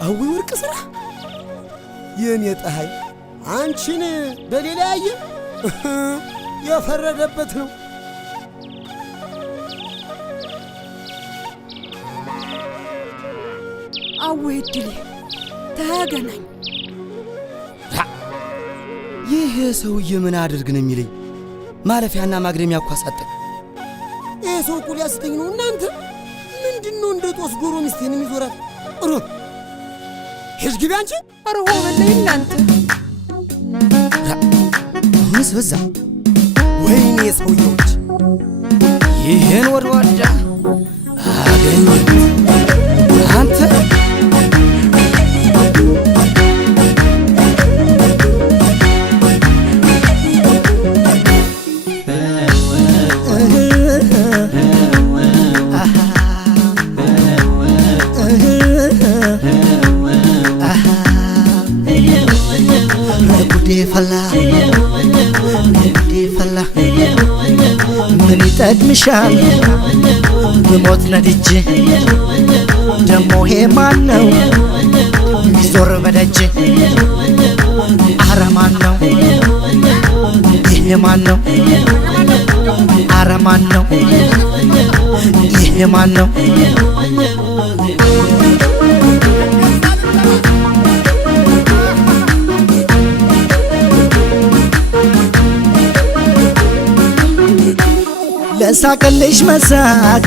አዊ ወርቅ ስራ የኔ ፀሐይ አንቺን በሌላ ያየ የፈረደበት ነው። አዊ እድሌ ተገናኝ። ይህ ሰውዬ ምን አድርግ ነው የሚለኝ? ማለፊያና ማግደሚያ እኮ አሳጠኝ። ይህ ሰው እኮ ሊያስተኝ ነው። እናንተ ምንድነው እንደ ጦስ ዶሮ ሚስቴን የሚዞራት? ሄጅ ግቢ አንቺ። ኧረ ሆበለኝ እናንተ። አሁንስ በዛ። ወይኔ ሰውዬዎች ይህን ወድዋዳ አገኘ አንተ ፈላ ምን ይጠቅምሻል ብሞት ነድጄ ደሞ ሄ ማን ነው ሚዞር በደጄ አረማን ነው ይሄ ማን ነው አረማን ነው ይሄ ማን ነው ለሳቀልሽ መሳቅ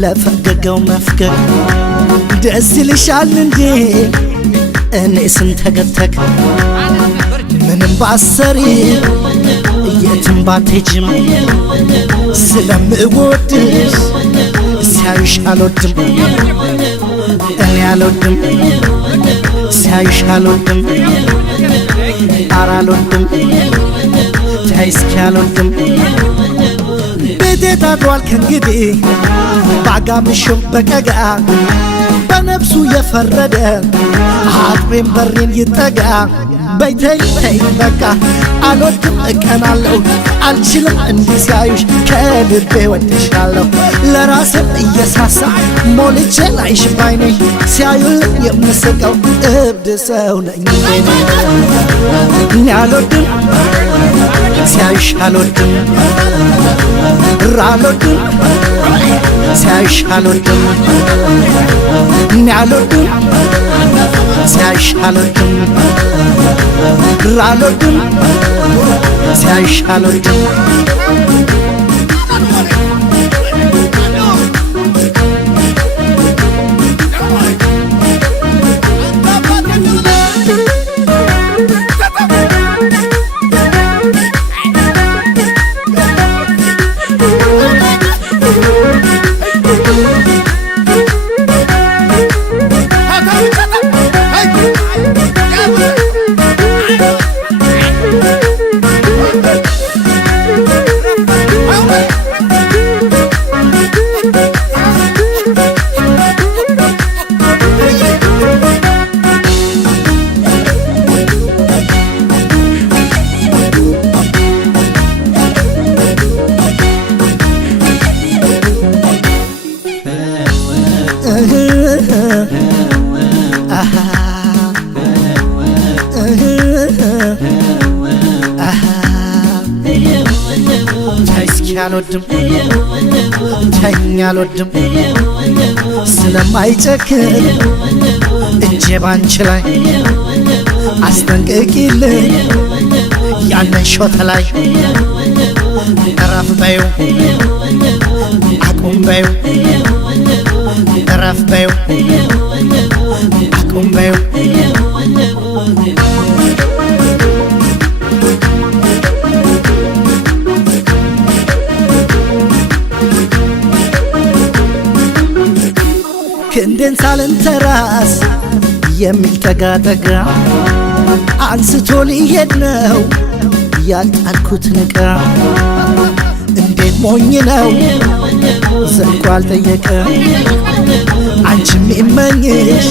ለፈገገው መፍገግ ደስ ይልሻል እንዴ እኔ ስንተገተግ ምንም ባሰሪ የትም ባትሄጂም ስለምወድሽ ሲያዩሽ አልወድም እኔ አልወድም ሲያዩሽ አልወድም ኧረ አልወድም ተይ እስኪ አልወድም ቤቴ ታድሯል ከእንግዲህ ባጋምሾ በቀጋ በነፍሱ የፈረደ አጥሬን በሬን ይጠጋ በይተይ ተይ በቃ አልወድም እቀናለሁ አልችልም እንዲህ ሲያዩሽ ከልቤ ወድሻለሁ ለራስም እየሳሳ ሞልቼ ላይሽ ባይኔ ሲያዩልኝ የምስቀው እብድ ሰው ነኝ እኔ አልወድም ሲያዩሽ አልወድም አልወድም ሲያዩሽ አልወድም እኔ አልወድም ሲያዩሽ አልወድም አልወድም ሲያዩሽ አልወድም አልወድም ተኝ አልወድም ስለማይጨክን እጄ ባንቺ ላይ አስጠንቅቂልኝ ያንን ሾተ ላይ እረፍ በይው አቁም በይው እረፍ በይው አቁም በይው ክንዴን ሳልንተራስ የሚል ጠጋ አንስቶ ሊሄድ ነው ያልጣልኩትን ዕቃ እንዴት ሞኝ ነው ዘልቆ አልጠየቀ አንቺም ይመኝሽ